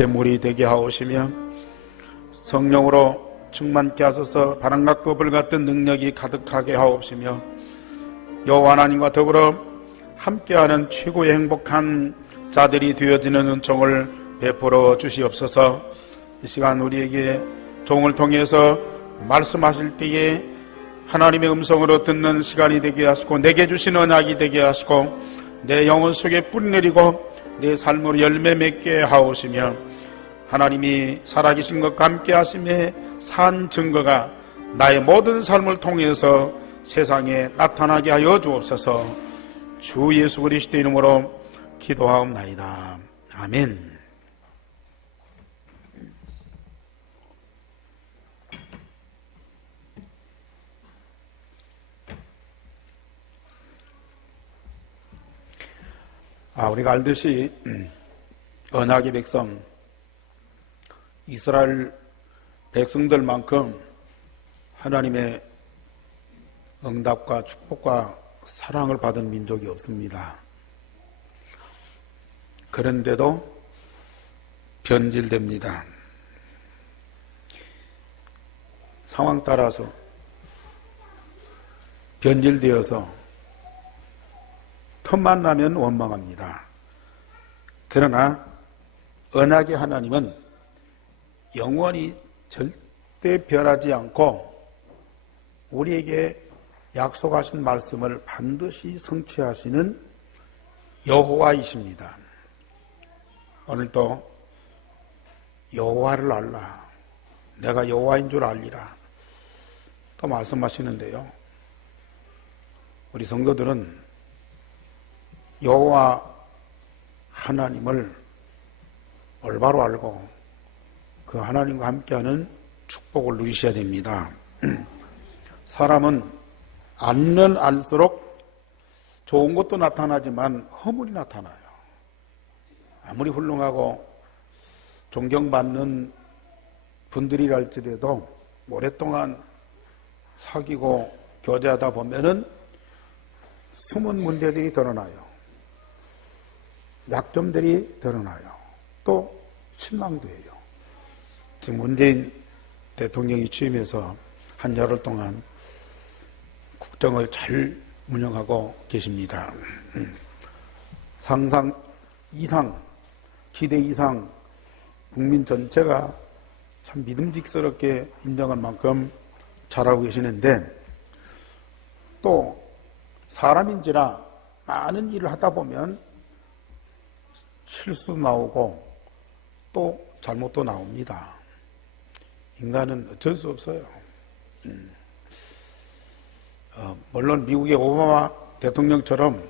제물이 되게 하오시며 성령으로 충만케 하소서 바람과 불 같은 능력이 가득하게 하옵시며 여호와 하나님과 더불어 함께하는 최고의 행복한 자들이 되어지는 은총을 베풀어 주시옵소서. 이 시간 우리에게 종을 통해서 말씀하실 때에 하나님의 음성으로 듣는 시간이 되게 하시고 내게 주신 언약이 되게 하시고 내 영혼 속에 뿌리내리고 내 삶으로 열매 맺게 하오시며 하나님이 살아계신 것과 함께 하심에 산 증거가 나의 모든 삶을 통해서 세상에 나타나게 하여 주옵소서. 주 예수 그리스도 이름으로 기도하옵나이다. 아멘. 우리가 알듯이 언약의 백성 이스라엘 백성들만큼 하나님의 응답과 축복과 사랑을 받은 민족이 없습니다. 그런데도 변질됩니다. 상황 따라서 변질되어서 틈만 나면 원망합니다. 그러나 언약의 하나님은 영원히 절대 변하지 않고 우리에게 약속하신 말씀을 반드시 성취하시는 여호와이십니다. 오늘도 여호와를 알라. 내가 여호와인 줄 알리라. 또 말씀하시는데요. 우리 성도들은 여호와 하나님을 올바로 알고 그 하나님과 함께하는 축복을 누리셔야 됩니다. 사람은 알면 알수록 좋은 것도 나타나지만 허물이 나타나요. 아무리 훌륭하고 존경받는 분들이랄지라도 오랫동안 사귀고 교제하다 보면은 숨은 문제들이 드러나요. 약점들이 드러나요. 또 실망도 해요. 지금 문재인 대통령이 취임해서 한 열흘 동안 국정을 잘 운영하고 계십니다. 상상 이상, 기대 이상 국민 전체가 참 믿음직스럽게 인정할 만큼 잘하고 계시는데 또 사람인지라 많은 일을 하다 보면 실수 나오고 또 잘못도 나옵니다. 인간은 어쩔 수 없어요. 물론 미국의 오바마 대통령처럼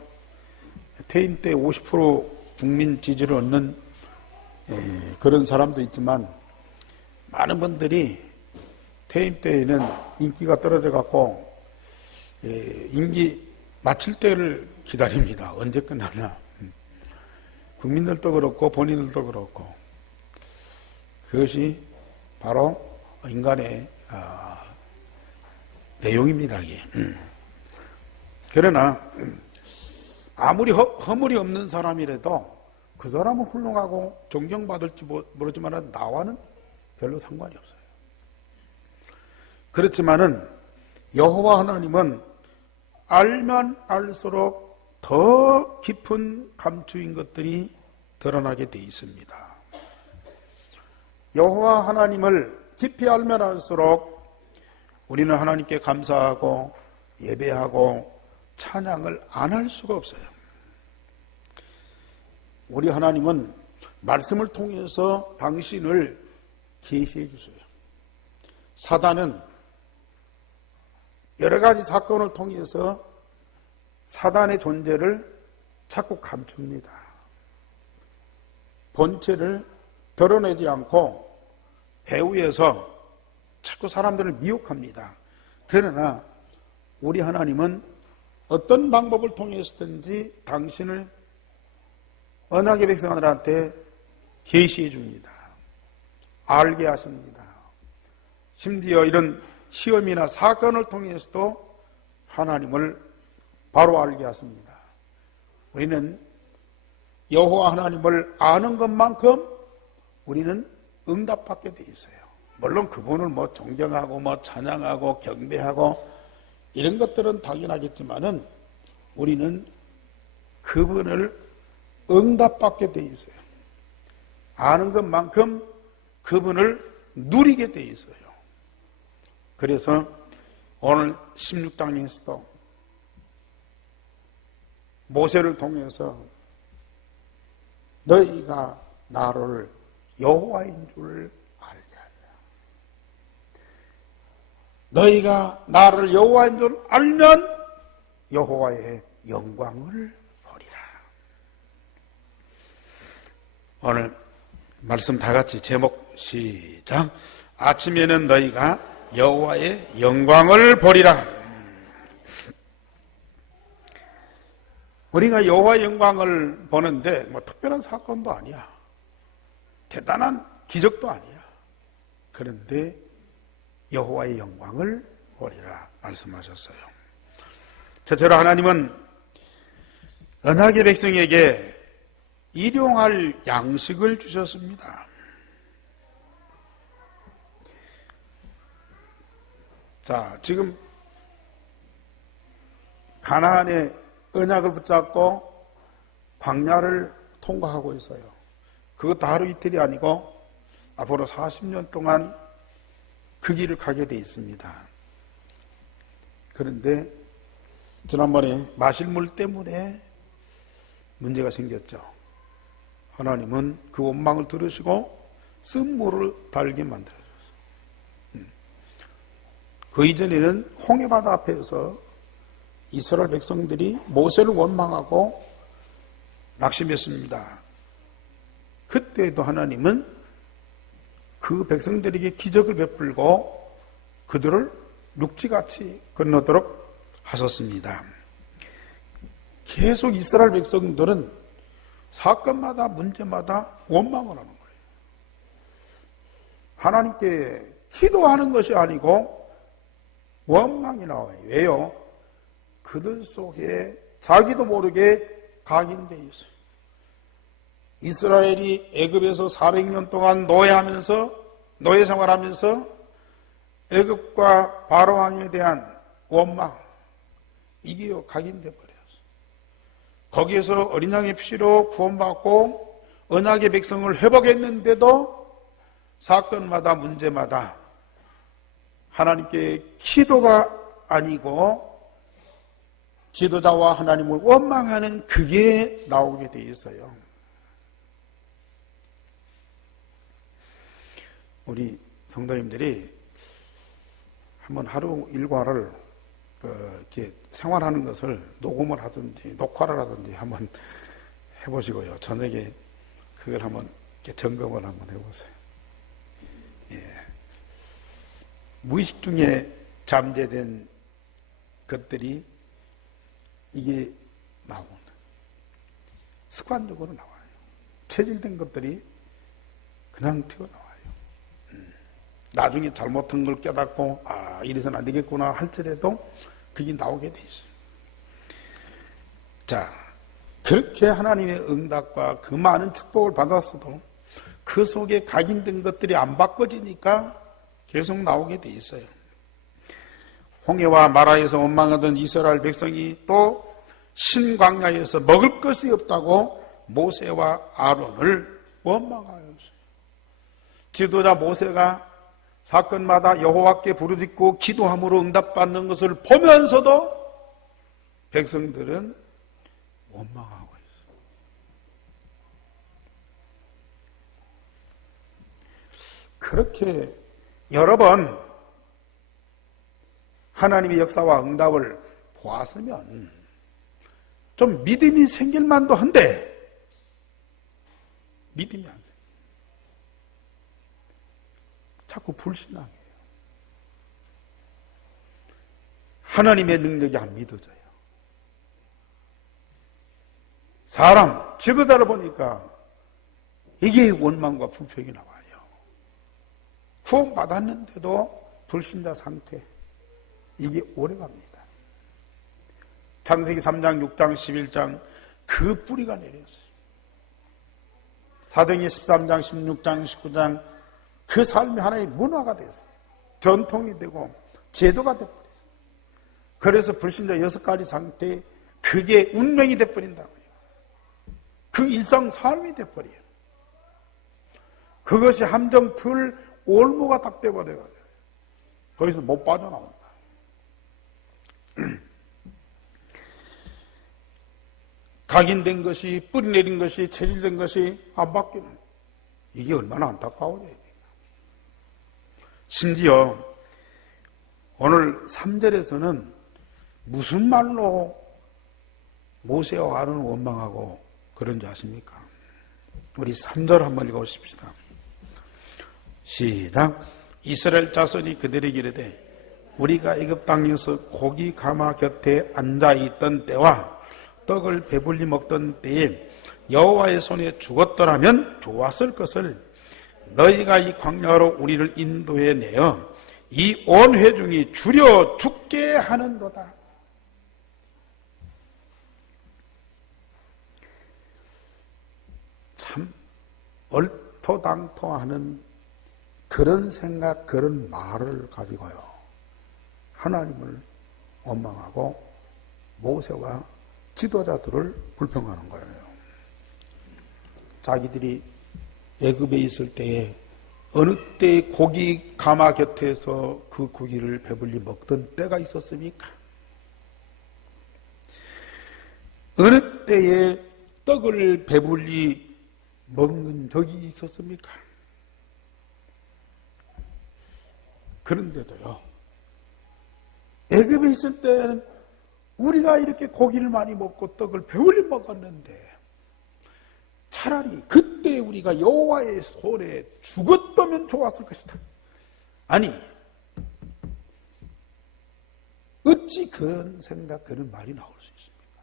퇴임 때 50% 국민 지지를 얻는 그런 사람도 있지만 많은 분들이 퇴임 때에는 인기가 떨어져 갖고 임기 마칠 때를 기다립니다. 언제 끝나나. 국민들도 그렇고 본인들도 그렇고 그것이 바로 인간의 내용입니다. 이게. 그러나 아무리 허물이 없는 사람이라도 그 사람은 훌륭하고 존경받을지 모르지만 나와는 별로 상관이 없어요. 그렇지만은 여호와 하나님은 알면 알수록 더 깊은 감추인 것들이 드러나게 돼 있습니다. 여호와 하나님을 깊이 알면 알수록 우리는 하나님께 감사하고 예배하고 찬양을 안 할 수가 없어요. 우리 하나님은 말씀을 통해서 당신을 계시해 주세요. 사단은 여러 가지 사건을 통해서 사단의 존재를 자꾸 감춥니다. 본체를 드러내지 않고 배후에서 자꾸 사람들을 미혹합니다. 그러나 우리 하나님은 어떤 방법을 통해서든지 당신을 언약의 백성들한테 계시해 줍니다. 알게 하십니다. 심지어 이런 시험이나 사건을 통해서도 하나님을 바로 알게 하십니다. 우리는 여호와 하나님을 아는 것만큼 우리는 응답받게 돼 있어요. 물론 그분을 존경하고 찬양하고 경배하고 이런 것들은 당연하겠지만은 우리는 그분을 응답받게 돼 있어요. 아는 것만큼 그분을 누리게 돼 있어요. 그래서 오늘 16장에서도 모세를 통해서 너희가 나를 여호와인 줄 알게 하리라. 너희가 나를 여호와인 줄 알면 여호와의 영광을 보리라. 오늘 말씀 다 같이 제목 시작. 아침에는 너희가 여호와의 영광을 보리라. 우리가 여호와의 영광을 보는데 특별한 사건도 아니야. 대단한 기적도 아니야. 그런데 여호와의 영광을 보리라 말씀하셨어요. 첫째로 하나님은 언약의 백성에게 일용할 양식을 주셨습니다. 자, 지금 가나안의 언약을 붙잡고 광야를 통과하고 있어요. 그것도 하루 이틀이 아니고 앞으로 40년 동안 그 길을 가게 돼 있습니다. 그런데 지난번에 마실 물 때문에 문제가 생겼죠. 하나님은 그 원망을 들으시고 쓴물을 달게 만들어줬어요. 그 이전에는 홍해바다 앞에서 이스라엘 백성들이 모세를 원망하고 낙심했습니다. 그때도 하나님은 그 백성들에게 기적을 베풀고 그들을 육지같이 건너도록 하셨습니다. 계속 이스라엘 백성들은 사건마다 문제마다 원망을 하는 거예요. 하나님께 기도하는 것이 아니고 원망이 나와요. 왜요? 그들 속에 자기도 모르게 각인되어 있어요. 이스라엘이 애굽에서 400년 동안 노예 생활하면서 애굽과 바로 왕에 대한 원망, 이게 각인돼 버렸어요. 거기에서 어린 양의 피로 구원받고 언약의 백성을 회복했는데도 사건마다 문제마다 하나님께 기도가 아니고 지도자와 하나님을 원망하는 그게 나오게 돼 있어요. 우리 성도님들이 한번 하루 일과를 이렇게 생활하는 것을 녹음을 하든지 녹화를 하든지 한번 해보시고요. 저녁에 그걸 한번 이렇게 점검을 한번 해보세요. 예. 무의식 중에 잠재된 것들이 이게 나오는 습관적으로 나와요. 체질된 것들이 그냥 튀어나와요. 나중에 잘못한 걸 깨닫고 이래서는 안 되겠구나 할지라도 그게 나오게 돼 있어요. 자, 그렇게 하나님의 응답과 그 많은 축복을 받았어도 그 속에 각인된 것들이 안 바꿔지니까 계속 나오게 돼 있어요. 홍해와 마라에서 원망하던 이스라엘 백성이 또 신광야에서 먹을 것이 없다고 모세와 아론을 원망하였어요. 지도자 모세가 사건마다 여호와께 부르짖고 기도함으로 응답받는 것을 보면서도 백성들은 원망하고 있어요. 그렇게 여러 번 하나님의 역사와 응답을 보았으면 좀 믿음이 생길 만도 한데 믿음이 안 생겨요. 자꾸 불신앙해요. 하나님의 능력이 안 믿어져요. 사람, 지도자를 보니까 이게 원망과 불평이 나와요. 구원받았는데도 불신자 상태, 이게 오래갑니다. 창세기 3장, 6장, 11장 그 뿌리가 내렸어요. 사도행전 13장, 16장, 19장 그 삶이 하나의 문화가 됐어요. 전통이 되고 제도가 돼버렸어요. 그래서 불신자 6가지 상태에 그게 운명이 돼버린다고요. 그 일상 삶이 돼버려요. 그것이 함정틀 올무가 딱 돼버려요. 거기서 못 빠져나온다. 각인된 것이, 뿌리내린 것이, 체질된 것이 안 바뀌는, 이게 얼마나 안타까워요. 심지어 오늘 3절에서는 무슨 말로 모세와 아론을 원망하고 그런지 아십니까? 우리 3절 한번 읽어보십시다. 시작. 이스라엘 자손이 그들에게 이르되 우리가 애굽 땅에서 고기 가마 곁에 앉아있던 때와 떡을 배불리 먹던 때에 여호와의 손에 죽었더라면 좋았을 것을 너희가 이 광야로 우리를 인도해 내어 이 온 회중이 줄여 죽게 하는도다. 참 얼토당토하는 그런 생각, 그런 말을 가지고요, 하나님을 원망하고 모세와 지도자들을 불평하는 거예요. 자기들이 애굽에 있을 때에 어느 때 고기 가마 곁에서 그 고기를 배불리 먹던 때가 있었습니까? 어느 때에 떡을 배불리 먹는 적이 있었습니까? 그런데도요, 애굽에 있을 때는 우리가 이렇게 고기를 많이 먹고 떡을 배불리 먹었는데 차라리 그때 우리가 여호와의 손에 죽었다면 좋았을 것이다. 아니, 어찌 그런 생각, 그런 말이 나올 수 있습니까?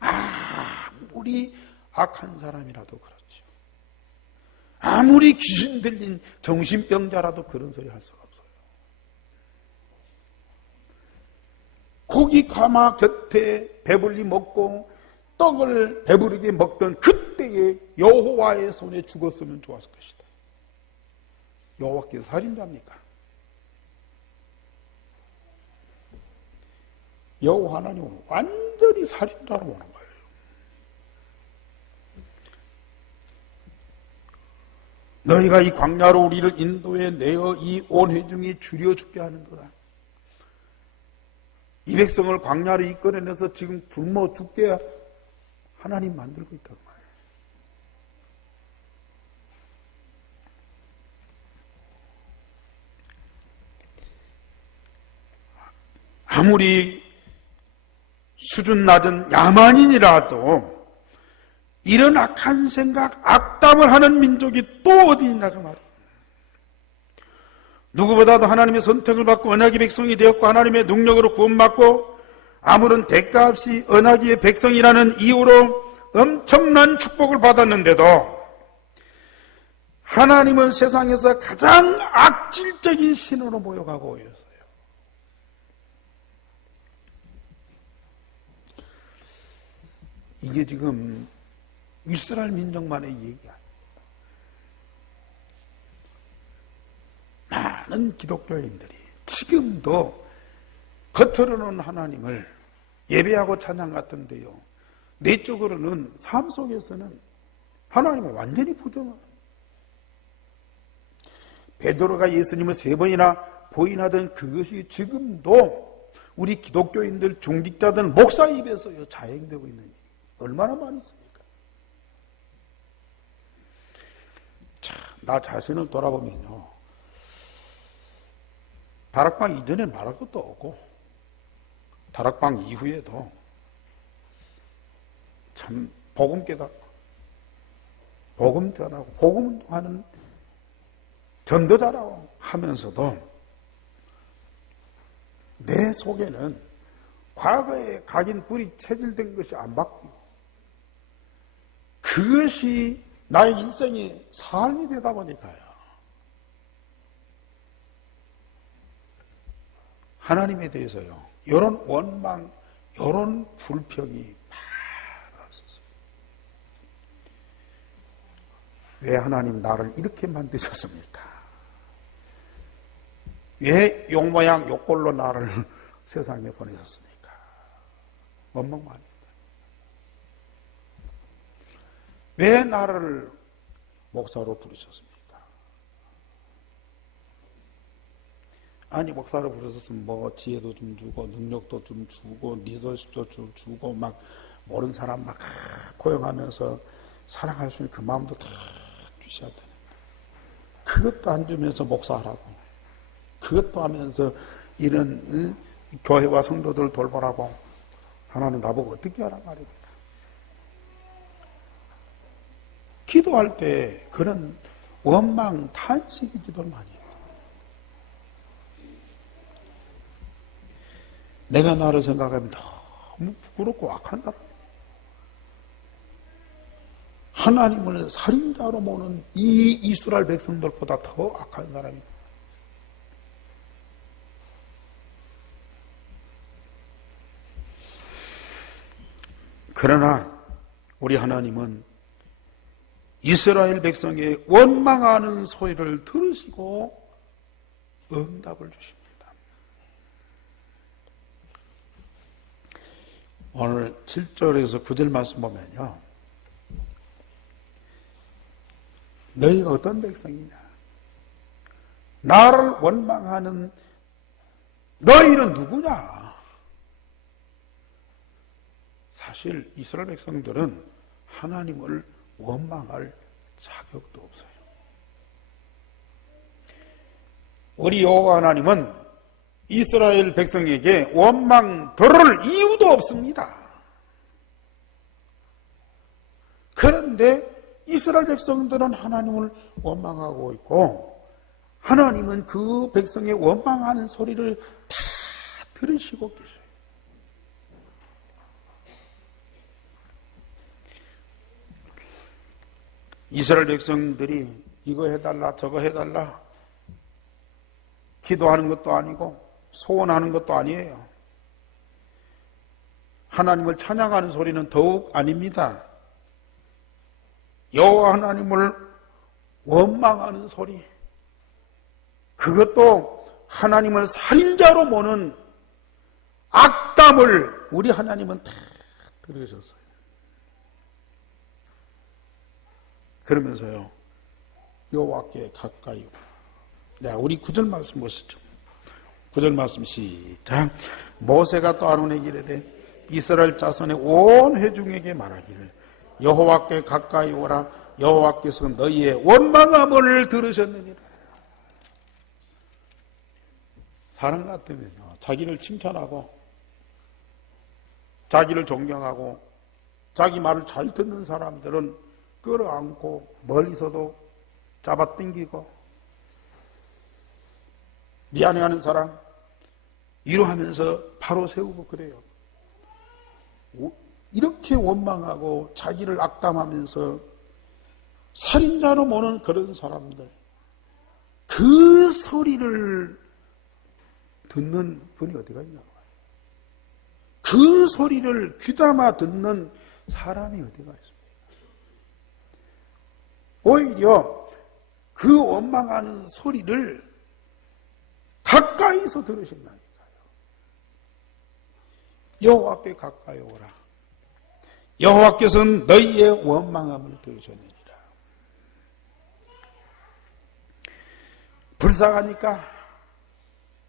아무리 악한 사람이라도 그렇죠. 아무리 귀신 들린 정신병자라도 그런 소리 할 수가 없어요. 고기 가마 곁에 배불리 먹고 떡을 배부르게 먹던 그때에 여호와의 손에 죽었으면 좋았을 것이다. 여호와께서 살인자입니까? 여호와 하나님은 완전히 살인자로 보는 거예요. 너희가 이 광야로 우리를 인도해 내어 이 온 회중이 줄여 죽게 하는 거다. 이 백성을 광야로 이끌어내서 지금 굶어 죽게 하나님 만들고 있단 말이에요. 아무리 수준 낮은 야만인이라도 이런 악한 생각, 악담을 하는 민족이 또 어디 있나가 말이에요. 누구보다도 하나님의 선택을 받고 언약의 백성이 되었고 하나님의 능력으로 구원받고 아무런 대가 없이 언약의 백성이라는 이유로 엄청난 축복을 받았는데도 하나님은 세상에서 가장 악질적인 신으로 모여가고 있어요. 이게 지금 이스라엘 민족만의 얘기야. 많은 기독교인들이 지금도 겉으로는 하나님을 예배하고 찬양 같은데요, 내적으로는 삶 속에서는 하나님을 완전히 부정하는. 베드로가 예수님을 3번이나 부인하던 그것이 지금도 우리 기독교인들, 중직자들, 목사 입에서 자행되고 있는 일이 얼마나 많이 있습니까? 참, 나 자신을 돌아보면요, 다락방 이전에 말할 것도 없고 다락방 이후에도 참 복음 깨닫고 복음 전하고 복음 운동하는 전도자라고 하면서도 내 속에는 과거에 각인 뿌리 체질된 것이 안 바뀌고 그것이 나의 일생의 삶이 되다 보니까요, 하나님에 대해서요, 이런 원망, 이런 불평이 많았었어요. 왜 하나님 나를 이렇게 만드셨습니까? 왜 욕모양 욕골로 나를 세상에 보내셨습니까? 원망만. 왜 나를 목사로 부르셨습니까? 아니, 목사로 부르셨으면 뭐 지혜도 좀 주고 능력도 좀 주고 리더십도 좀 주고 막 모르는 사람 막 고용하면서 사랑할 수 있는 그 마음도 다 주셔야 되는데 그것도 안 주면서 목사하라고, 그것도 하면서 이런 교회와 성도들을 돌보라고 하나님 나보고 어떻게 하란 말입니까? 기도할 때 그런 원망, 탄식의 기도를 많이 해요. 내가 나를 생각하면 너무 부끄럽고 악한 사람이에요. 하나님을 살인자로 보는 이 이스라엘 백성들보다 더 악한 사람이에요. 그러나 우리 하나님은 이스라엘 백성의 원망하는 소리를 들으시고 응답을 주십니다. 오늘 7절에서 9절 말씀 보면요, 너희가 어떤 백성이냐, 나를 원망하는 너희는 누구냐. 사실 이스라엘 백성들은 하나님을 원망할 자격도 없어요. 우리 여호와 하나님은 이스라엘 백성에게 원망 들을 이유도 없습니다. 그런데 이스라엘 백성들은 하나님을 원망하고 있고 하나님은 그 백성의 원망하는 소리를 다 들으시고 계세요. 이스라엘 백성들이 이거 해달라 저거 해달라 기도하는 것도 아니고 소원하는 것도 아니에요. 하나님을 찬양하는 소리는 더욱 아닙니다. 여호와 하나님을 원망하는 소리, 그것도 하나님은 살인자로 보는 악담을 우리 하나님은 다 들으셨어요. 그러면서요, 여호와께 가까이. 네, 우리 9절 말씀 보시죠. 9절 말씀 시작. 모세가 또 아론에게 이르되 이스라엘 자손의 온 회중에게 말하기를 여호와께 가까이 오라. 여호와께서 너희의 원망함을 들으셨느니라. 사람 같으면요, 자기를 칭찬하고 자기를 존경하고 자기 말을 잘 듣는 사람들은 끌어안고 멀리서도 잡아당기고 미안해하는 사람 위로하면서 바로 세우고 그래요. 이렇게 원망하고 자기를 악담하면서 살인자로 보는 그런 사람들, 그 소리를 듣는 분이 어디가 있냐고. 그 소리를 귀담아 듣는 사람이 어디가 있습니까? 오히려 그 원망하는 소리를 가까이서 들으신다니까요. 여호와께 가까이 오라. 여호와께서는 너희의 원망함을 들으셨느니라. 불쌍하니까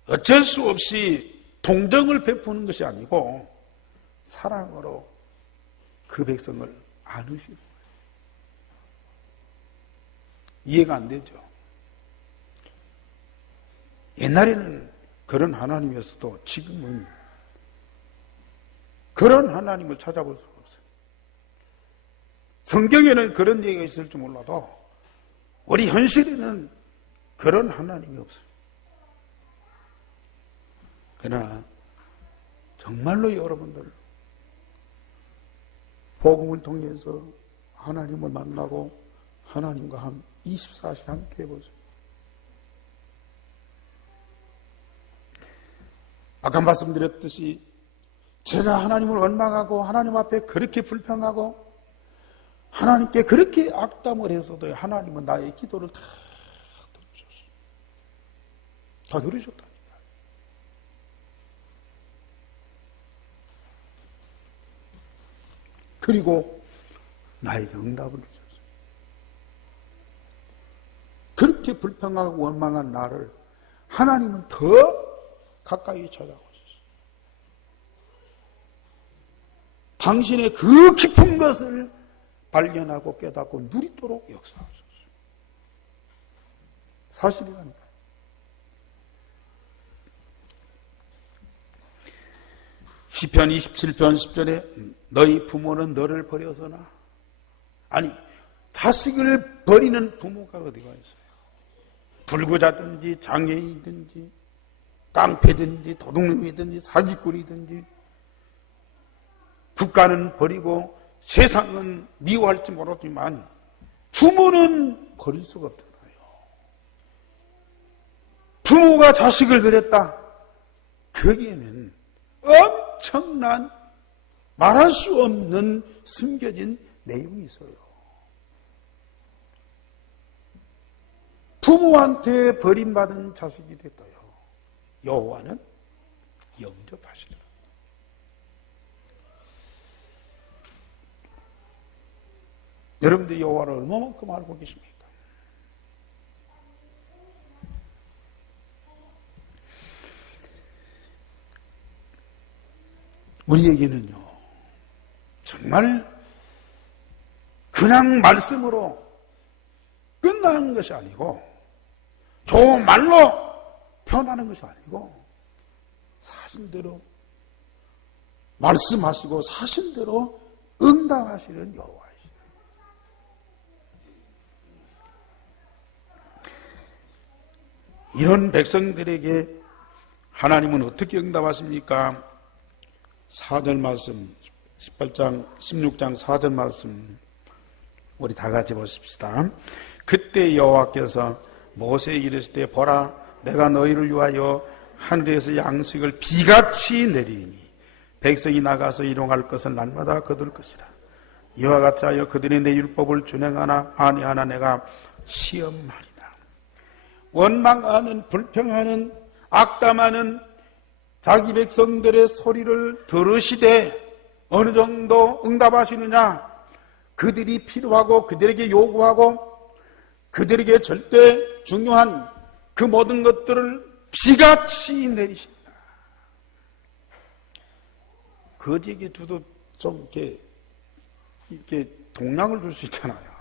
어쩔 수 없이 동정을 베푸는 것이 아니고 사랑으로 그 백성을 안으시는 거예요. 이해가 안 되죠? 옛날에는 그런 하나님이었어도 지금은 그런 하나님을 찾아볼 수가 없어요. 성경에는 그런 얘기가 있을지 몰라도 우리 현실에는 그런 하나님이 없어요. 그러나 정말로 여러분들 복음을 통해서 하나님을 만나고 하나님과 한 24시간 함께 해보세요. 아까 말씀드렸듯이 제가 하나님을 원망하고 하나님 앞에 그렇게 불평하고 하나님께 그렇게 악담을 했어도 하나님은 나의 기도를 다 들으셨어요. 다 들으셨다니까. 그리고 나에게 응답을 주셨어요. 그렇게 불평하고 원망한 나를 하나님은 더 가까이 찾아오셨어요. 당신의 그 깊은 것을 발견하고 깨닫고 누리도록 역사하셨어요. 사실이라니까요. 시편 27편 10절에 너희 부모는 너를 버려서나, 아니 자식을 버리는 부모가 어디가 있어요? 불구자든지 장애인이든지 깡패든지 도둑놈이든지 사기꾼이든지 국가는 버리고 세상은 미워할지 모르지만 부모는 버릴 수가 없잖아요. 부모가 자식을 버렸다. 거기에는 엄청난 말할 수 없는 숨겨진 내용이 있어요. 부모한테 버림받은 자식이 됐다요. 여호와는 영접하시리라. 여러분들 여호와를 얼마만큼 알고 계십니까? 우리에게는요, 정말 그냥 말씀으로 끝나는 것이 아니고 좋은 말로 표현하는 것이 아니고 사실대로 말씀하시고 사실대로 응답하시는 여호와이시죠. 이런 백성들에게 하나님은 어떻게 응답하십니까? 4절 말씀, 18장, 16장 4절 말씀 우리 다 같이 보십시다. 그때 여호와께서 모세에게 이르시되 보라 내가 너희를 위하여 하늘에서 양식을 비같이 내리니 백성이 나가서 일용할 것을 날마다 거둘 것이라. 이와 같이 하여 그들이 내 율법을 준행하나 아니하나 내가 시험하리라. 원망하는 불평하는 악담하는 자기 백성들의 소리를 들으시되 어느 정도 응답하시느냐? 그들이 필요하고 그들에게 요구하고 그들에게 절대 중요한 그 모든 것들을 비같이 내리신다. 거지에게 두도 좀 이렇게 동량을 줄 수 있잖아요.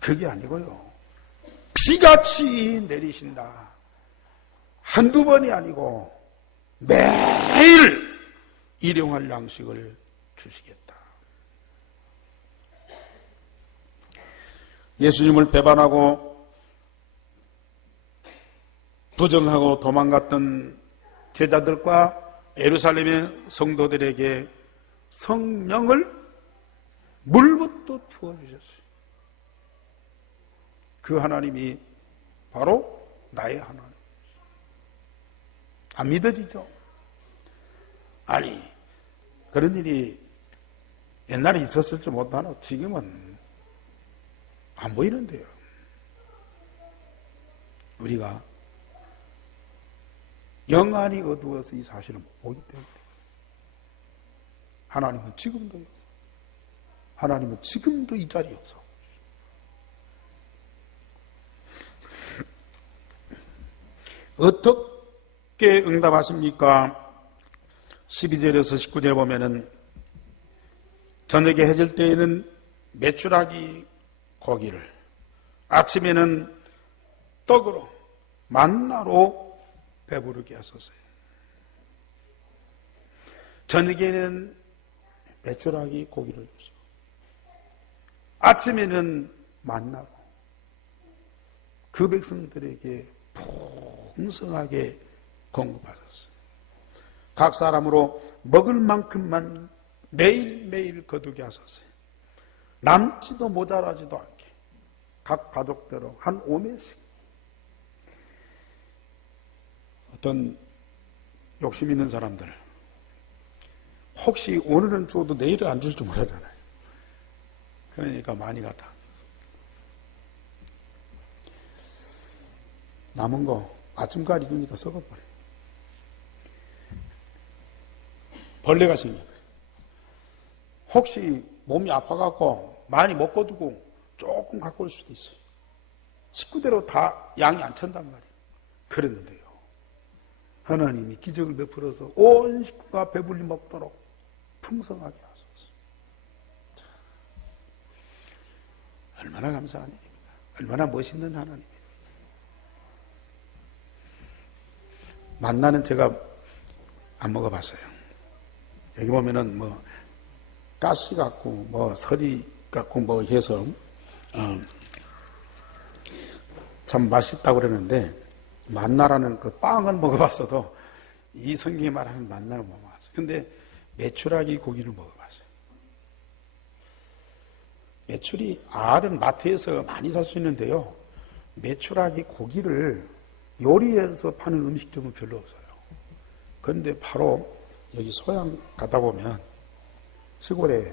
그게 아니고요. 비같이 내리신다. 한두 번이 아니고 매일 일용할 양식을 주시겠다. 예수님을 배반하고 부정하고 도망갔던 제자들과 예루살렘의 성도들에게 성령을 물부터 부어주셨어요. 그 하나님이 바로 나의 하나님. 안 믿어지죠? 아니, 그런 일이 옛날에 있었을지 못하나 지금은 안 보이는데요. 우리가 영안이 어두워서 이 사실을 못 보기 때문에 하나님은 지금도 이 자리에 없어. 어떻게 응답하십니까? 12절에서 19절에 보면은 저녁에 해질 때에는 메추라기 고기를, 아침에는 떡으로 만나로 배부르게 하소서. 저녁에는 메추라기 고기를 주시고 아침에는 만나로 그 백성들에게 풍성하게 공급하셨어요. 각 사람으로 먹을 만큼만 매일매일 거두게 하셨어요. 남지도 모자라지도 않게 각 가족대로 한 5매씩. 어떤 욕심 있는 사람들, 혹시 오늘은 줘도 내일은 안 줄 줄 모르잖아요. 그러니까 많이 갖다 남은 거 아침까지 주니까 썩어버려. 벌레가 생겨요. 혹시 몸이 아파갖고 많이 먹고 두고 조금 갖고 올 수도 있어요. 식구대로 다 양이 안 찬단 말이에요. 그랬는데요, 하나님이 기적을 베풀어서 온 식구가 배불리 먹도록 풍성하게 하소서. 자, 얼마나 감사한 일입니까? 얼마나 멋있는 하나님입니다. 만나는 제가 안 먹어봤어요. 여기 보면은 뭐 가시 같고 뭐 서리 같고 뭐 해서 참 맛있다고 그러는데, 만나라는 그 빵을 먹어봤어도 이 성경이 말하는 만나를 못 먹었어요. 근데 메추라기 고기를 먹어봤어요. 메추리 알은 마트에서 많이 살 수 있는데요, 메추라기 고기를 요리해서 파는 음식점은 별로 없어요. 그런데 바로 여기 소양 가다 보면 시골에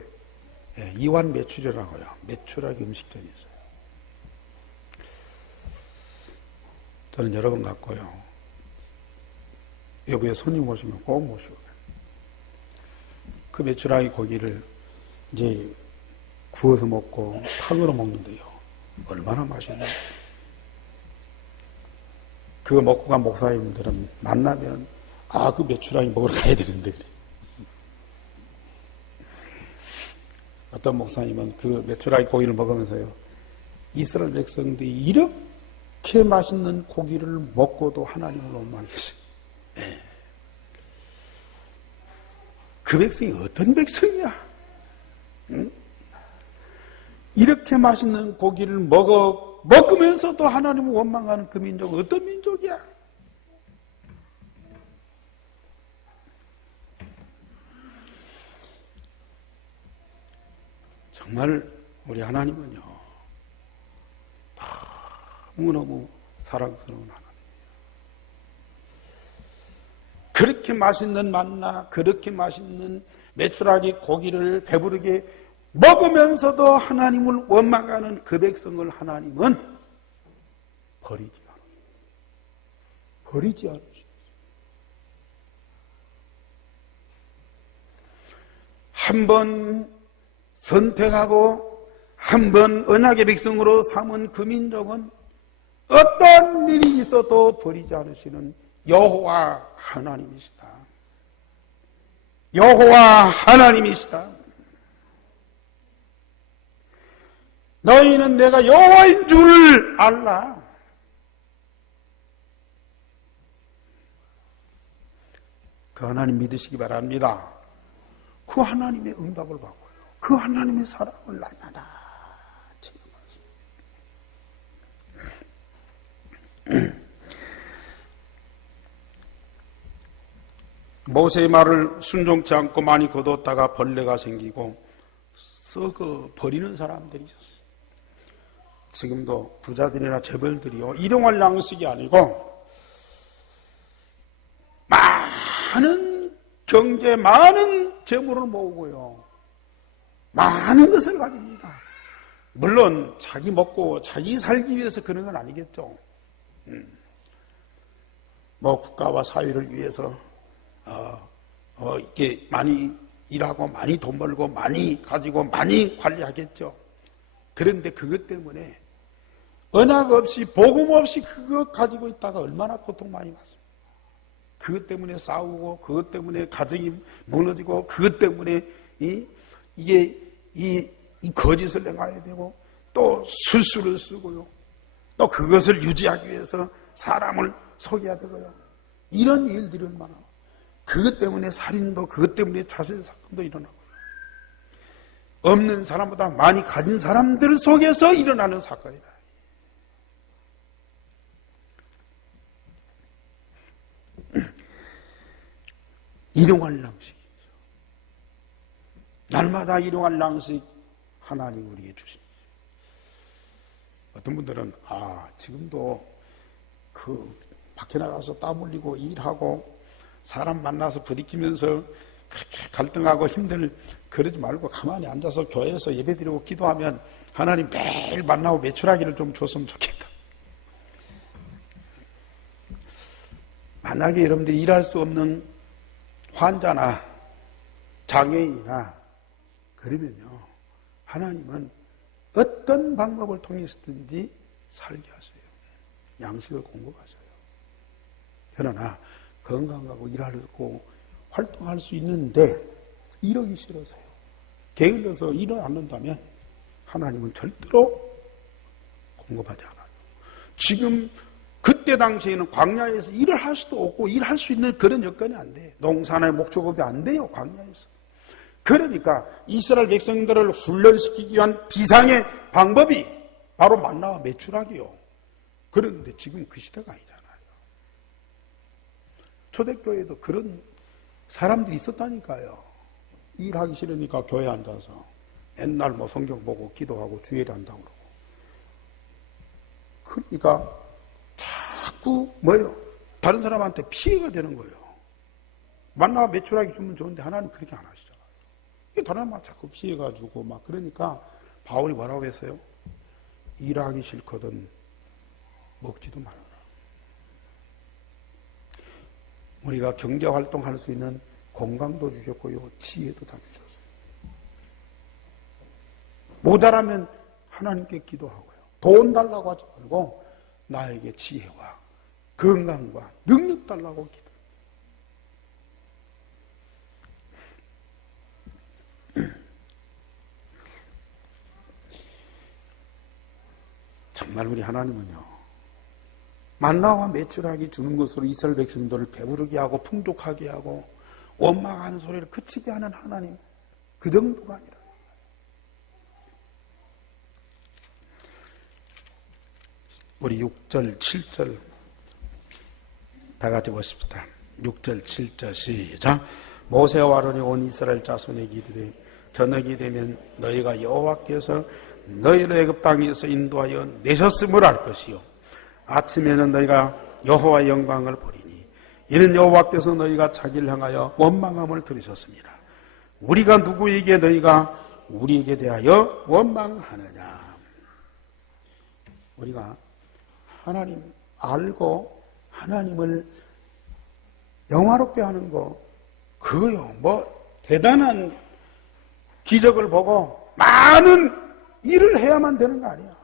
이완 메추리라고요, 메추라기 음식점이 있어요. 저는 여러 번 갔고요. 여기에 손님 오시면 꼭 모시고, 그 메추라기 고기를 이제 구워서 먹고 탕으로 먹는데요, 얼마나 맛있나요? 그거 먹고 간 목사님들은 만나면 그 메추라기 먹으러 가야 되는데 그래. 어떤 목사님은 그 메추라기 고기를 먹으면서요, 이스라엘 백성들이 이렇게 맛있는 고기를 먹고도 하나님을 원망했어요. 네. 그 백성이 어떤 백성이야? 응? 이렇게 맛있는 고기를 먹으면서도 하나님을 원망하는 그 민족은 어떤 민족이야? 정말 우리 하나님은요, 너무너무 사랑스러운 하나님이에요. 그렇게 맛있는 만나, 그렇게 맛있는 메추라기 고기를 배부르게 먹으면서도 하나님을 원망하는 그 백성을 하나님은 버리지 않으셨어요. 버리지 않으셨어요. 한 번 선택하고 한 번 언약의 백성으로 삼은 그 민족은 어떤 일이 있어도 버리지 않으시는 여호와 하나님이시다. 여호와 하나님이시다. 너희는 내가 여호와인 줄 알라. 그 하나님 믿으시기 바랍니다. 그 하나님의 응답을 받고요, 그 하나님의 사랑을 날마다 체험하세요. 모세의 말을 순종치 않고 많이 거뒀다가 벌레가 생기고 썩어 버리는 사람들이 있었어요. 지금도 부자들이나 재벌들이요, 일용할 양식이 아니고 많은 경제, 많은 재물을 모으고요, 많은 것을 가집니다. 물론 자기 먹고 자기 살기 위해서 그런 건 아니겠죠. 뭐 국가와 사회를 위해서 이렇게 많이 일하고 많이 돈 벌고 많이 가지고 많이 관리하겠죠. 그런데 그것 때문에 언약 없이 복음 없이 그것 가지고 있다가 얼마나 고통 많이 받습니다. 그것 때문에 싸우고, 그것 때문에 가정이 무너지고, 그것 때문에 이게 거짓을 행해야 되고, 또 술수를 쓰고요, 또 그것을 유지하기 위해서 사람을 속여야 되고요, 이런 일들이 얼마나, 그것 때문에 살인도, 그것 때문에 자살 사건도 일어나고요, 없는 사람보다 많이 가진 사람들 속에서 일어나는 사건이다. 일용할 양식이죠. 날마다 일용할 양식 하나님 우리에게 주십니다. 어떤 분들은 지금도 그 밖에 나가서 땀 흘리고 일하고 사람 만나서 부딪히면서 그렇게 갈등하고 그러지 말고 가만히 앉아서 교회에서 예배드리고 기도하면 하나님 매일 만나고 매출하기를 좀 줬으면 좋겠다. 만약에 여러분들이 일할 수 없는 환자나 장애인이나 그러면요, 하나님은 어떤 방법을 통해서든지 살게 하세요. 양식을 공급하세요. 그러나 건강하고 일하고 활동할 수 있는데 이러기 싫어서요. 게을러서 일을 안 한다면 하나님은 절대로 공급하지 않아요. 지금 그때 당시에는 광야에서 일을 할 수도 없고 일할 수 있는 그런 여건이 안 돼요. 농사나 목축업이 안 돼요, 광야에서. 그러니까 이스라엘 백성들을 훈련시키기 위한 비상의 방법이 바로 만나와 매출하기요. 그런데 지금 그 시대가 아니잖아요. 초대교회도 그런 사람들이 있었다니까요. 일하기 싫으니까 교회 앉아서 맨날 뭐 성경 보고 기도하고 주일에 한다고 그러고. 그러니까 자꾸 다른 사람한테 피해가 되는 거예요. 만나와 매출하기 주면 좋은데 하나님 그렇게 안 하시잖아요. 다른 사람만 자꾸 피해가지고 막 그러니까 바울이 뭐라고 했어요? 일하기 싫거든 먹지도 말아라. 우리가 경제활동할 수 있는 건강도 주셨고요, 지혜도 다 주셨어요. 모자라면 하나님께 기도하고요. 돈 달라고 하지 말고 나에게 지혜와 건강과 능력 달라고 기도. 정말 우리 하나님은요, 만나와 매출하기 주는 것으로 이스라엘 백성들을 배부르게 하고 풍족하게 하고 원망하는 소리를 그치게 하는 하나님, 그 정도가 아니라. 우리 6절, 7절 다 같이 보십시다. 6절, 7절 시작. 모세와 아론이 온 이스라엘 자손에게 이르되 저녁이 되면 너희가 여호와께서 너희를 애굽 땅에서 인도하여 내셨음을 알 것이요 아침에는 너희가 여호와의 영광을 보리니 이는 여호와께서 너희가 자기를 향하여 원망함을 들으셨습니다. 우리가 누구에게 너희가 우리에게 대하여 원망하느냐. 우리가 하나님 알고 하나님을 영화롭게 하는 거, 그거요. 대단한 기적을 보고 많은 일을 해야만 되는 거 아니야.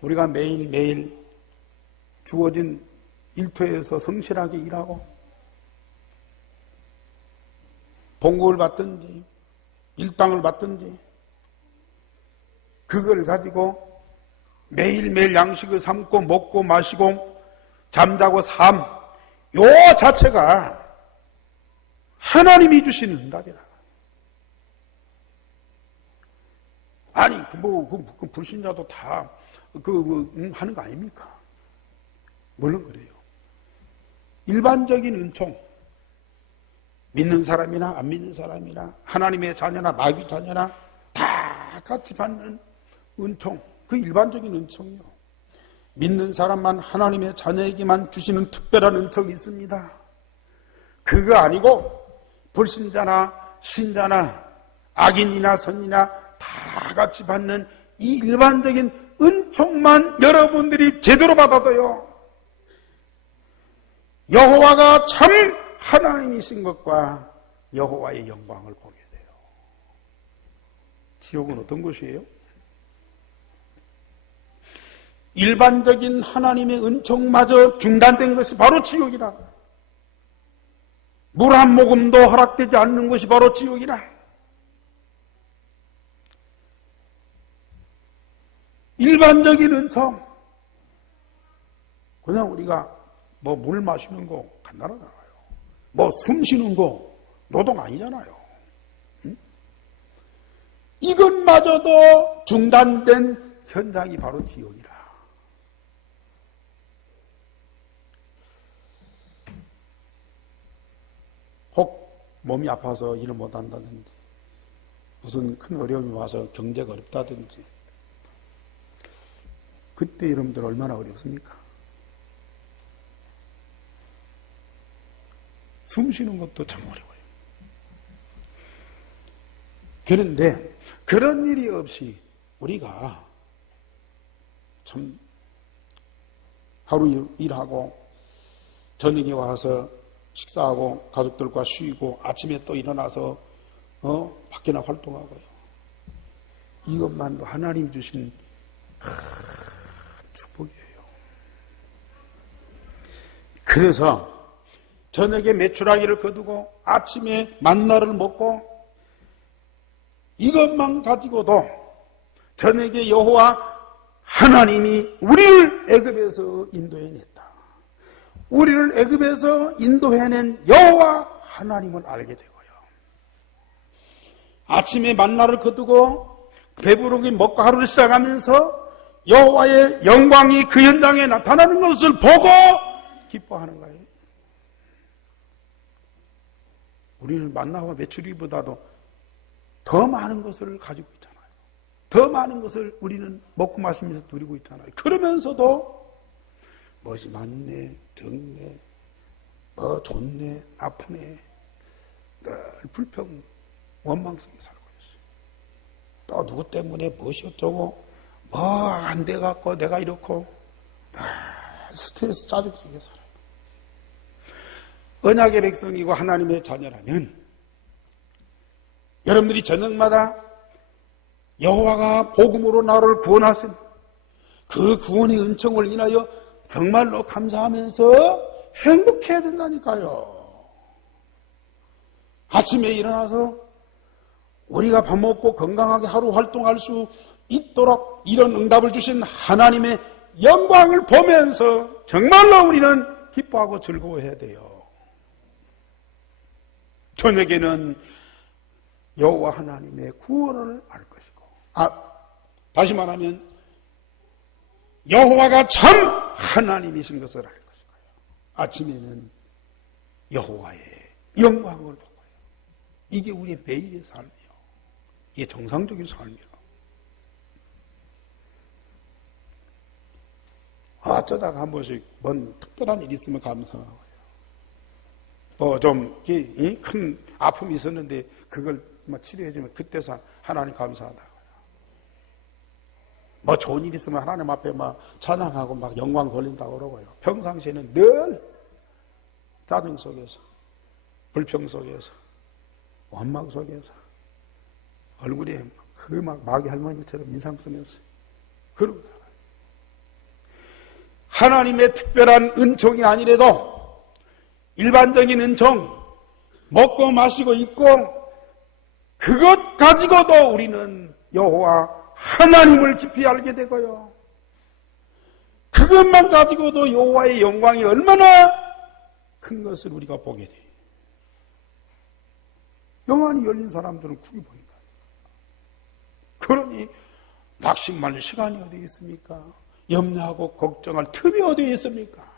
우리가 매일매일 주어진 일터에서 성실하게 일하고 봉급을 받든지 일당을 받든지 그걸 가지고 매일매일 양식을 삼고 먹고 마시고 잠자고 삶, 요 자체가 하나님이 주신 응답이라. 아니, 그 불신자도 다 하는 거 아닙니까? 물론 그래요. 일반적인 은총, 믿는 사람이나 안 믿는 사람이나 하나님의 자녀나 마귀 자녀나 다 같이 받는 은총, 그 일반적인 은총이요. 믿는 사람만 하나님의 자녀에게만 주시는 특별한 은총이 있습니다. 그거 아니고 불신자나 신자나 악인이나 선이나 다 같이 받는 이 일반적인 은총만 여러분들이 제대로 받아도요, 여호와가 참 하나님이신 것과 여호와의 영광을 보게 돼요. 지옥은 어떤 곳이에요? 일반적인 하나님의 은총마저 중단된 것이 바로 지옥이라. 물 한 모금도 허락되지 않는 것이 바로 지옥이라. 일반적인 은총, 그냥 우리가 물 마시는 거 간단하잖아요. 숨 쉬는 거 노동 아니잖아요. 응? 이것마저도 중단된 현장이 바로 지옥이라. 혹 몸이 아파서 일을 못한다든지 무슨 큰 어려움이 와서 경제가 어렵다든지, 그때 여러분들 얼마나 어렵습니까? 숨 쉬는 것도 참 어려워요. 그런데 그런 일이 없이 우리가 참 하루 일하고 저녁에 와서 식사하고 가족들과 쉬고 아침에 또 일어나서 밖에나 활동하고요. 이것만도 하나님 주신 큰 축복이에요. 그래서 저녁에 메추라기를 거두고 아침에 만나를 먹고 이것만 가지고도 저녁에 여호와 하나님이 우리를 애굽에서 인도해냈다. 우리를 애굽에서 인도해낸 여호와 하나님을 알게 되고요. 아침에 만나를 거두고 배부르게 먹고 하루를 시작하면서 여호와의 영광이 그 현장에 나타나는 것을 보고 기뻐하는 거예요. 우리는 만나와 메추리보다도 더 많은 것을 가지고 있잖아요. 더 많은 것을 우리는 먹고 마시면서 누리고 있잖아요. 그러면서도 멋이 많네, 적네, 뭐 좋네, 나쁘네, 늘 불평, 원망 속에 살고 있어요. 또 누구 때문에 무엇이 어쩌고, 뭐 안 돼갖고 내가 이렇고, 스트레스 짜증 속에 살아요. 언약의 백성이고 하나님의 자녀라면 여러분들이 저녁마다 여호와가 복음으로 나를 구원하신 그 구원의 은총을 인하여 정말로 감사하면서 행복해야 된다니까요. 아침에 일어나서 우리가 밥 먹고 건강하게 하루 활동할 수 있도록 이런 응답을 주신 하나님의 영광을 보면서 정말로 우리는 기뻐하고 즐거워해야 돼요. 저녁에는 여호와 하나님의 구원을 알 것이고, 다시 말하면 여호와가 참 하나님이신 것을 알 것이고요. 아침에는 여호와의 영광을 보고요. 이게 우리의 매일의 삶이에요. 이게 정상적인 삶이에요. 어쩌다가 한 번씩 뭔 특별한 일이 있으면 감사하고요. 뭐 좀 큰 아픔이 있었는데 그걸 치료해주면 그때서 하나님 감사하다고요. 뭐 좋은 일 있으면 하나님 앞에 막 찬양하고 막 영광 돌린다고 그러고요. 평상시에는 늘 짜증 속에서, 불평 속에서, 원망 속에서 얼굴에 그 막 마귀 할머니처럼 인상 쓰면서 그러고 살아요. 하나님의 특별한 은총이 아니래도 일반적인 은총, 먹고 마시고 입고 그것 가지고도 우리는 여호와 하나님을 깊이 알게 되고요. 그것만 가지고도 여호와의 영광이 얼마나 큰 것을 우리가 보게 돼요. 영안이 열린 사람들은 그게 보인다. 그러니 낙심할 시간이 어디 있습니까? 염려하고 걱정할 틈이 어디 있습니까?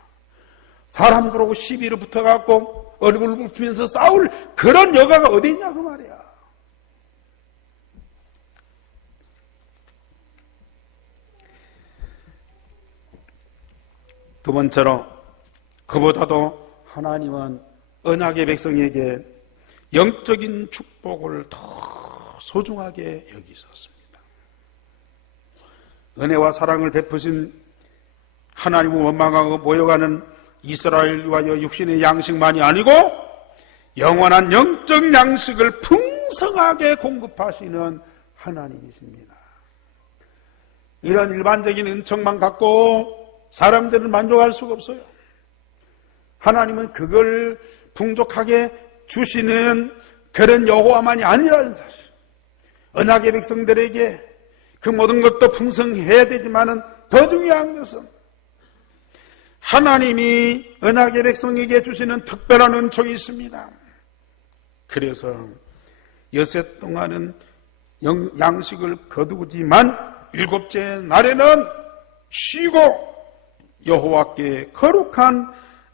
사람들하고 시비를 붙어갖고 얼굴을 굽히면서 싸울 그런 여가가 어디 있냐 그 말이야. 두 번째로 그보다도 하나님은 언약의 백성에게 영적인 축복을 더 소중하게 여기셨습니다. 은혜와 사랑을 베푸신 하나님을 원망하고 모여가는 이스라엘 위하여 육신의 양식만이 아니고 영원한 영적 양식을 풍성하게 공급하시는 하나님이십니다. 이런 일반적인 은총만 갖고 사람들은 만족할 수가 없어요. 하나님은 그걸 풍족하게 주시는 그런 여호와만이 아니라는 사실. 언약의 백성들에게 그 모든 것도 풍성해야 되지만은 더 중요한 것은 하나님이 언약의 백성에게 주시는 특별한 은총이 있습니다. 그래서 여섯 동안은 양식을 거두지만 일곱째 날에는 쉬고 여호와께 거룩한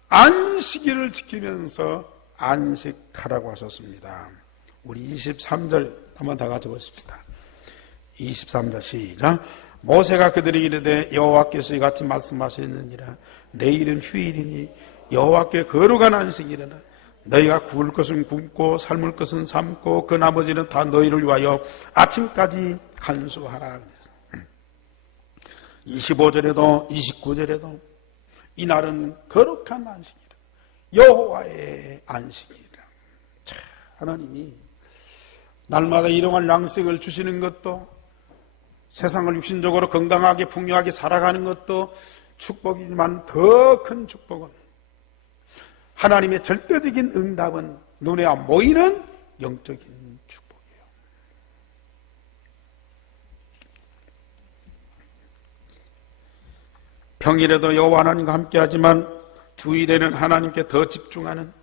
안식일을 지키면서 안식하라고 하셨습니다. 우리 23절 한번 다 같이 보십시다. 23절 시작. 모세가 그들에게 이르되 여호와께서 이같이 말씀하셨느니라. 내일은 휴일이니 여호와께 거룩한 안식일이라. 너희가 구울 것은 굽고 삶을 것은 삶고 그 나머지는 다 너희를 위하여 아침까지 간수하라. 25절에도 29절에도 이날은 거룩한 안식이라. 여호와의 안식이라. 하나님이 날마다 일용할 양식을 주시는 것도, 세상을 육신적으로 건강하게 풍요하게 살아가는 것도 축복이지만 더 큰 축복은, 하나님의 절대적인 응답은 눈에 안 보이는 영적인 축복이에요. 평일에도 여호와 하나님과 함께하지만 주일에는 하나님께 더 집중하는,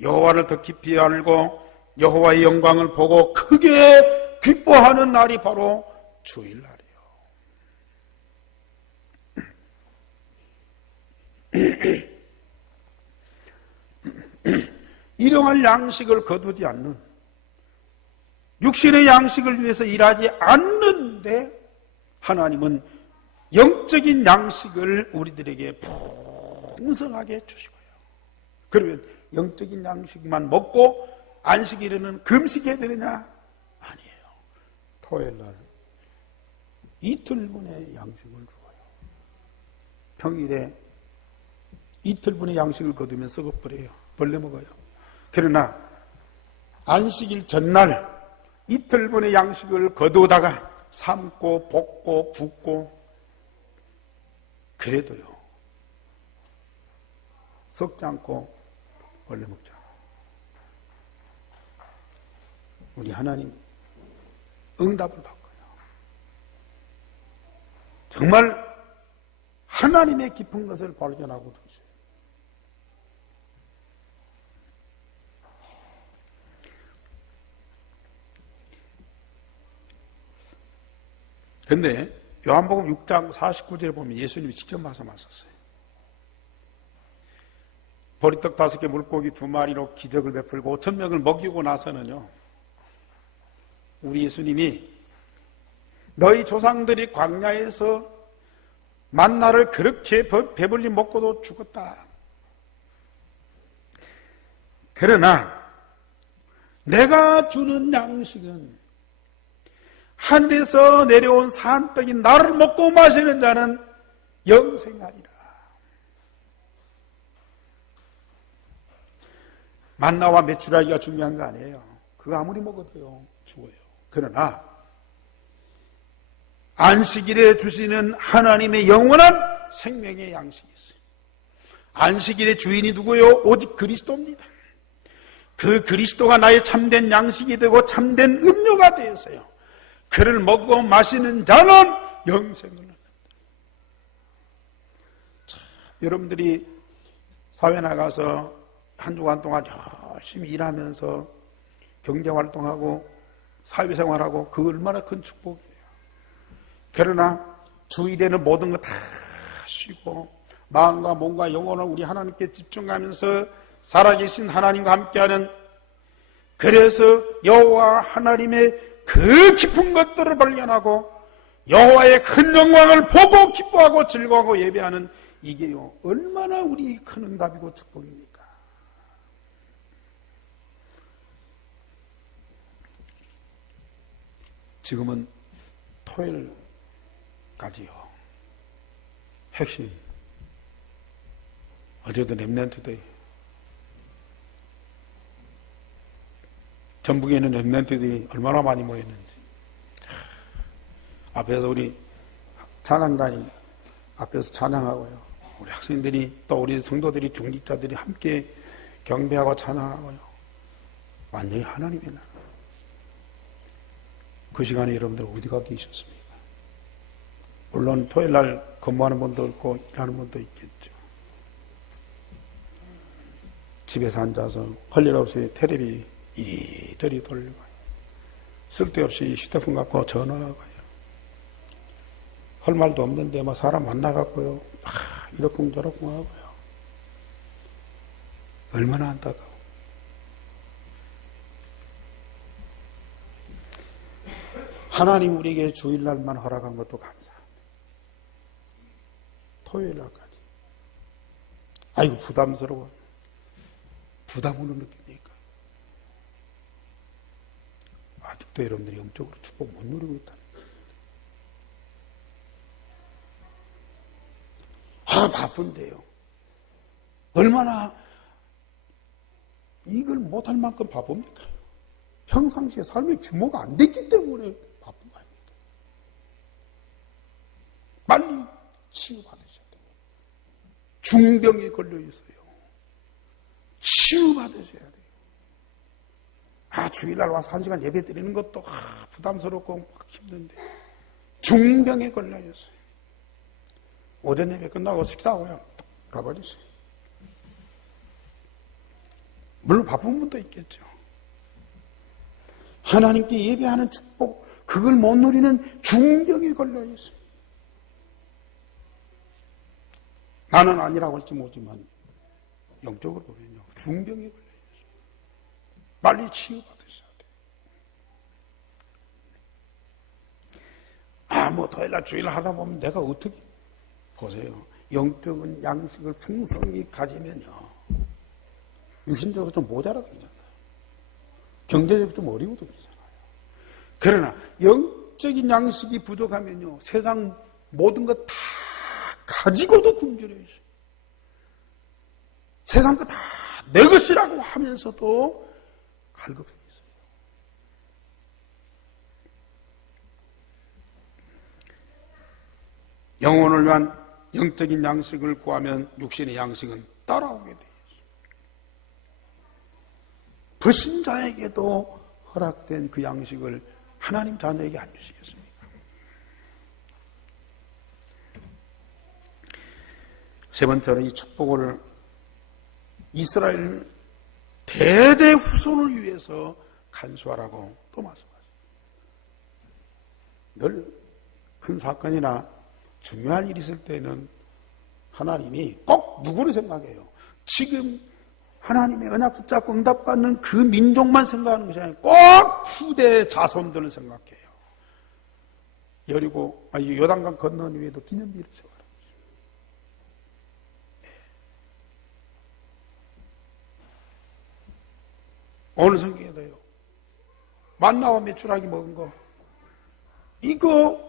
여호와를 더 깊이 알고 여호와의 영광을 보고 크게 기뻐하는 날이 바로 주일날이에요. 일용할 양식을 거두지 않는, 육신의 양식을 위해서 일하지 않는데 하나님은 영적인 양식을 우리들에게 풍성하게 주시고요. 그러면 영적인 양식만 먹고 안식일에는 금식해야 되느냐? 아니에요. 토요일날 이틀분의 양식을 주어요. 평일에 이틀분의 양식을 거두면 썩어버려요. 벌레 먹어요. 그러나 안식일 전날 이틀분의 양식을 거두다가 삶고 볶고 굽고 그래도요 썩지 않고 벌레 먹잖아. 우리 하나님 응답을 받고요. 정말 하나님의 깊은 것을 발견하고 계세요. 그런데 요한복음 6장 49절에 보면 예수님이 직접 말씀하셨어요. 보리떡 5개 물고기 2마리로 기적을 베풀고 5,000명을 먹이고 나서는요, 우리 예수님이 너희 조상들이 광야에서 만나를 그렇게 배불리 먹고도 죽었다. 그러나 내가 주는 양식은 하늘에서 내려온 산떡이 나를 먹고 마시는 자는 영생하리라. 만나와 메추라기가 중요한 거 아니에요. 그거 아무리 먹어도요 죽어요. 그러나 안식일에 주시는 하나님의 영원한 생명의 양식이 있어요. 안식일의 주인이 누구요? 오직 그리스도입니다. 그 그리스도가 나의 참된 양식이 되고 참된 음료가 되었어요. 그를 먹고 마시는 자는 영생을 얻는다. 여러분들이 사회 나가서 한 주간 동안 열심히 일하면서 경제활동하고 사회생활하고 그 얼마나 큰 축복이에요. 그러나 주일에는 모든 거 다 쉬고 마음과 몸과 영혼을 우리 하나님께 집중하면서 살아계신 하나님과 함께하는, 그래서 여호와 하나님의 그 깊은 것들을 발견하고 여호와의 큰 영광을 보고 기뻐하고 즐거워하고 예배하는, 이게요 얼마나 우리 큰 응답이고 축복입니까? 지금은 토요일까지요 핵심, 어제도 렘넌트데이, 전북에는 렘넌트들이 얼마나 많이 모였는지. 앞에서 우리 찬양단이 앞에서 찬양하고요, 우리 학생들이 또 우리 성도들이 중직자들이 함께 경배하고 찬양하고요, 완전히 하나님의 나라. 그 시간에 여러분들 어디가 계셨습니까? 물론 토요일날 근무하는 분도 있고 일하는 분도 있겠죠. 집에서 앉아서 할 일 없이 텔레비 이리저리 돌리고 쓸데없이 휴대폰 갖고 전화가요. 할 말도 없는데 막 사람 만나갖고요 이러쿵저러쿵 하고요. 얼마나 안타까워. 하나님 우리에게 주일날만 허락한 것도 감사합니다. 토요일날까지. 아이고 부담스러워. 부담으로 느낍니까? 아직도 여러분들이 영적으로 축복 못 누리고 있다는 거예요. 바쁜데요. 얼마나 이걸 못할 만큼 바쁩니까? 평상시에 삶의 규모가 안 됐기 때문에 바쁜 거 아닙니까? 빨리 치유받으셔야 돼요. 중병에 걸려 있어요. 치유받으셔야 돼요. 주일날 와서 1시간 예배 드리는 것도 부담스럽고 막 힘든데 중병에 걸려 있어요. 오전 예배 끝나고 식사하고요 가버리세요. 물론 바쁜 분도 있겠죠. 하나님께 예배하는 축복, 그걸 못 누리는 중병에 걸려 있어요. 나는 아니라고 할지 모르지만 영적으로 보면요 중병에 걸려 있어요. 빨리 치유받으셔야 돼요. 토요일날 주일날 하다 보면 내가 어떻게 보세요. 영적인 양식을 풍성히 가지면요 유신적으로 좀 모자라도 괜찮아요. 경제적으로 좀 어려워도 괜찮아요. 그러나 영적인 양식이 부족하면요 세상 모든 것 다 가지고도 굶주려요. 세상 거 다 내 것이라고 하면서도 갈급해 있어요. 영혼을 위한 영적인 양식을 구하면 육신의 양식은 따라오게 돼요. 불신자에게도 허락된 그 양식을 하나님 자녀에게 안 주시겠습니까? 세 번째로 이 축복을 이스라엘 대대 후손을 위해서 간수하라고 또 말씀하십니다. 늘 큰 사건이나 중요한 일이 있을 때는 하나님이 꼭 누구를 생각해요? 지금 하나님의 언약 붙잡고 응답받는 그 민족만 생각하는 것이 아니라 꼭 후대 자손들을 생각해요. 요단강 건넌 위에도 기념비를 세워라. 오늘 성경에도요. 만나와 메추라기 먹은 거 이거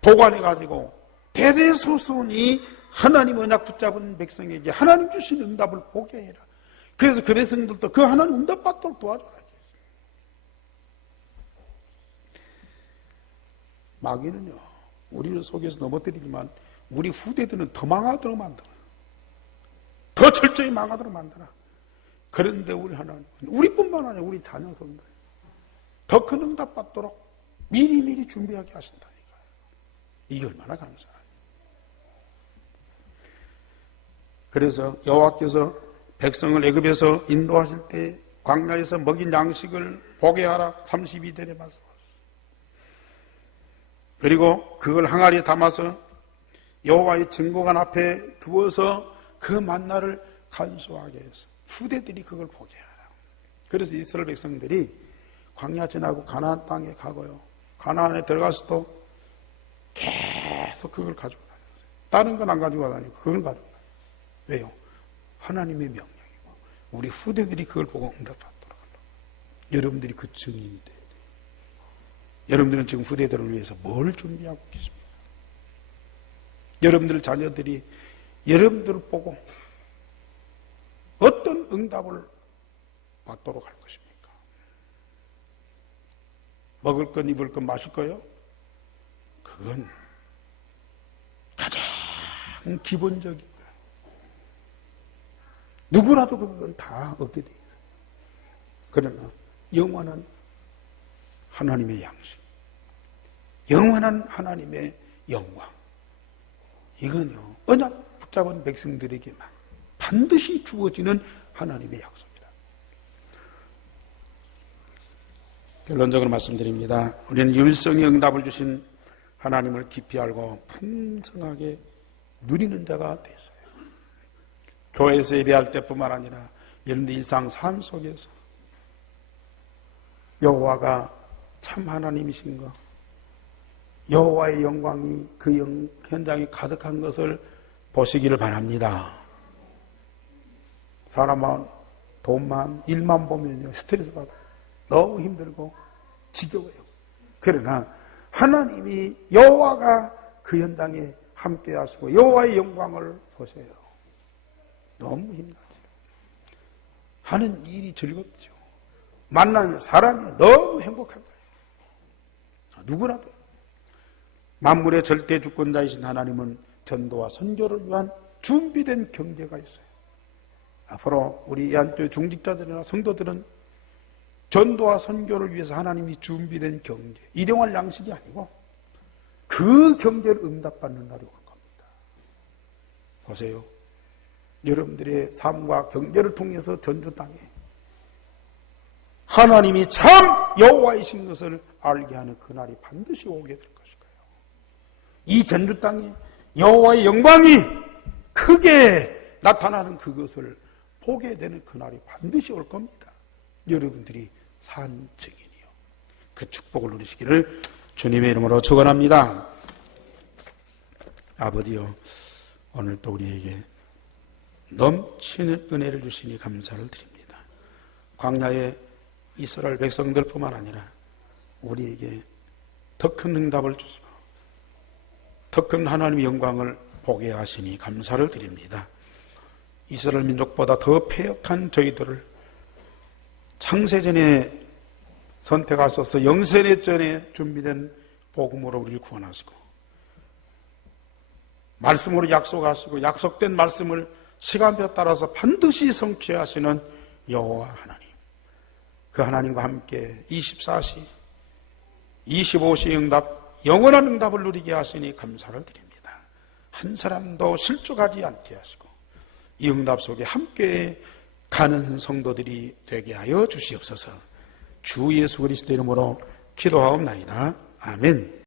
보관해가지고 대대소손이 하나님 언약 붙잡은 백성에게 하나님 주신 응답을 보게 해라. 그래서 그 백성들도 그 하나님 응답 받도록 도와줘라. 마귀는요 우리를 속여서 넘어뜨리지만 우리 후대들은 더 망하도록 만들어. 더 철저히 망하도록 만들어. 그런데 우리 하나님, 우리뿐만 아니라 우리 자녀손들 더 큰 응답 받도록 미리미리 준비하게 하신다니까요. 이게 얼마나 감사해요. 그래서 여호와께서 백성을 애굽에서 인도하실 때 광야에서 먹인 양식을 보게 하라 32절에 말씀하셨어요. 그리고 그걸 항아리에 담아서 여호와의 증거관 앞에 두어서 그 만나를 간수하게 해서 후대들이 그걸 보게 하라. 그래서 이스라엘 백성들이 광야 지나고 가나안 땅에 가고요. 가나안에 들어가서도 계속 그걸 가지고 다녔어요. 다른 건 안 가지고 다니고 그걸 가지고 다녔어요. 왜요? 하나님의 명령이고 우리 후대들이 그걸 보고 응답받도록 하려고. 여러분들이 그 증인이 돼야 돼요. 여러분들은 지금 후대들을 위해서 뭘 준비하고 계십니까? 여러분들 자녀들이 여러분들을 보고 어떤 응답을 받도록 할 것입니까? 먹을 건, 입을 건, 마실 거요? 그건 가장 기본적인 거예요. 누구라도 그건 다 얻게 돼 있어요. 그러나 영원한 하나님의 양식, 영원한 하나님의 영광, 이건요 언약 붙잡은 백성들에게만 반드시 주어지는 하나님의 약속입니다. 결론적으로 말씀드립니다. 우리는 유일성의 응답을 주신 하나님을 깊이 알고 풍성하게 누리는 자가 되었어요. 교회에서 예배할 때뿐만 아니라 여러분들 일상 삶 속에서 여호와가 참 하나님이신 것, 여호와의 영광이 그 현장에 가득한 것을 보시기를 바랍니다. 사람만 돈만 일만 보면요 스트레스 받아요. 너무 힘들고 지겨워요. 그러나 하나님이 여호와가 그 현장에 함께 하시고 여호와의 영광을 보세요. 너무 힘나죠. 하는 일이 즐겁죠. 만나는 사람이 너무 행복한 거예요. 누구라도. 만물의 절대 주권자이신 하나님은 전도와 선교를 위한 준비된 경제가 있어요. 앞으로 우리 애안교회 중직자들이나 성도들은 전도와 선교를 위해서 하나님이 준비된 경제, 일용할 양식이 아니고 그 경제를 응답받는 날이 올 겁니다. 보세요. 여러분들의 삶과 경제를 통해서 전주 땅에 하나님이 참 여호와이신 것을 알게 하는 그날이 반드시 오게 될 것일 거예요. 이 전주 땅에 여호와의 영광이 크게 나타나는 그것을 보게 되는 그날이 반드시 올 겁니다. 여러분들이 산 증인이요. 그 축복을 누리시기를 주님의 이름으로 축원합니다. 아버지요, 오늘 또 우리에게 넘치는 은혜를 주시니 감사를 드립니다. 광야의 이스라엘 백성들뿐만 아니라 우리에게 더 큰 응답을 주시고 더 큰 하나님의 영광을 보게 하시니 감사를 드립니다. 이스라엘 민족보다 더 패역한 저희들을 창세전에 선택하셔서 영세대 전에 준비된 복음으로 우리를 구원하시고 말씀으로 약속하시고 약속된 말씀을 시간표에 따라서 반드시 성취하시는 여호와 하나님, 그 하나님과 함께 24시 25시 응답, 영원한 응답을 누리게 하시니 감사를 드립니다. 한 사람도 실족하지 않게 하시고 이 응답 속에 함께 가는 성도들이 되게 하여 주시옵소서. 주 예수 그리스도 이름으로 기도하옵나이다. 아멘.